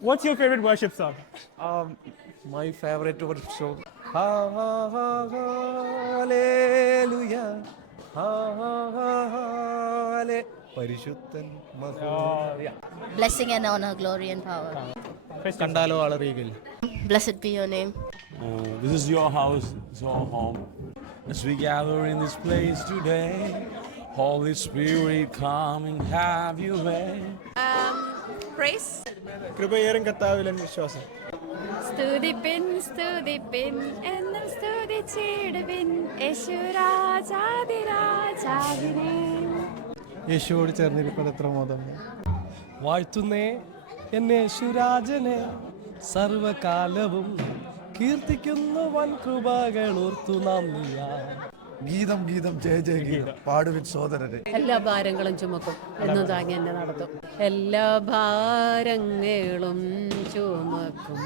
What's your favorite worship song? My favorite worship song. Hallelujah. പരിശുദ്ധൻ Yeah. Blessing and honor, glory and power. Christian song. കണ്ടാലോ ആളറിയില്ല. Blessed be your name. This is your house, it's our home. As we gather in this place today, Holy Spirit, come and have your way. Praise. കൃപയേറും കർത്താവിലും വിശ്വാസം. സ്തുതിപ്പിൻ സ്തുതിപ്പിൻ എന്നും സ്തുതിച്ചിടുവിൻ യേശുരാജാതിരാജാവിനെ. യേശുവോട് ചേർന്നിരിപ്പത് എത്ര മോദം. വാഴ്ത്തുന്നേ എന്നെ യേശുരാജനെ, സർവകാലവും കീർത്തിക്കുന്നു വൻ കൃപകൾ ഓർത്തു നന്ദിയാ. ഗീതം ഗീതം ജയ ജയ ഗീതം പാടുവിൻ സോദരരെ. എല്ലാ ഭാരങ്ങളും ചുമക്കും എന്നും താങ്ങി എന്നെ നടത്തും. എല്ലാ ഭാരങ്ങളും ചുമക്കും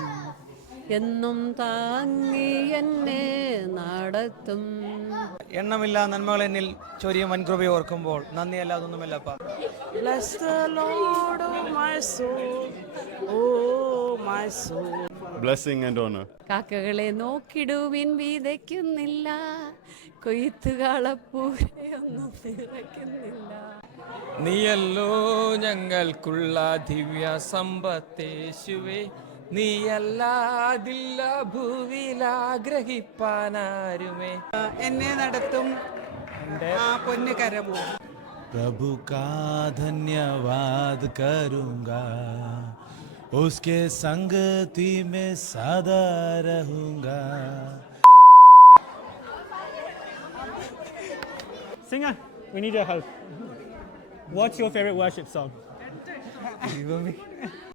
എന്നും താങ്ങി എന്നെ നടത്തും. എണ്ണമില്ല നന്മകൾ എന്നിൽ ചൊരിയും വൻകൃപയെ ഓർക്കുമ്പോൾ നന്ദി അല്ലാതൊന്നുമില്ലപ്പ. Bless the Lord, oh my soul, oh my soul. Blessing and honor. കാക്കകളെ നോക്കിടുവിൻ, വിതയ്ക്കുന്നില്ല, കൊയ്ത്തുകാളപ്പൂരയൊന്നും നിറയ്ക്കുന്നില്ല. നീയല്ലോ ഞങ്ങൾക്കുള്ള ദിവ്യ സമ്പത്തേശുവേ, നീയല്ലാതില്ല ഭൂവിലാഗ്രഹിപ്പാനാരുമേ. എന്നെ നടത്തും ആ പൊന്നു കരമോ. प्रभु का धन्यवाद करूंगा, उसके संगति में सदा रहूंगा. Singer, we need your help. What's your favorite worship song?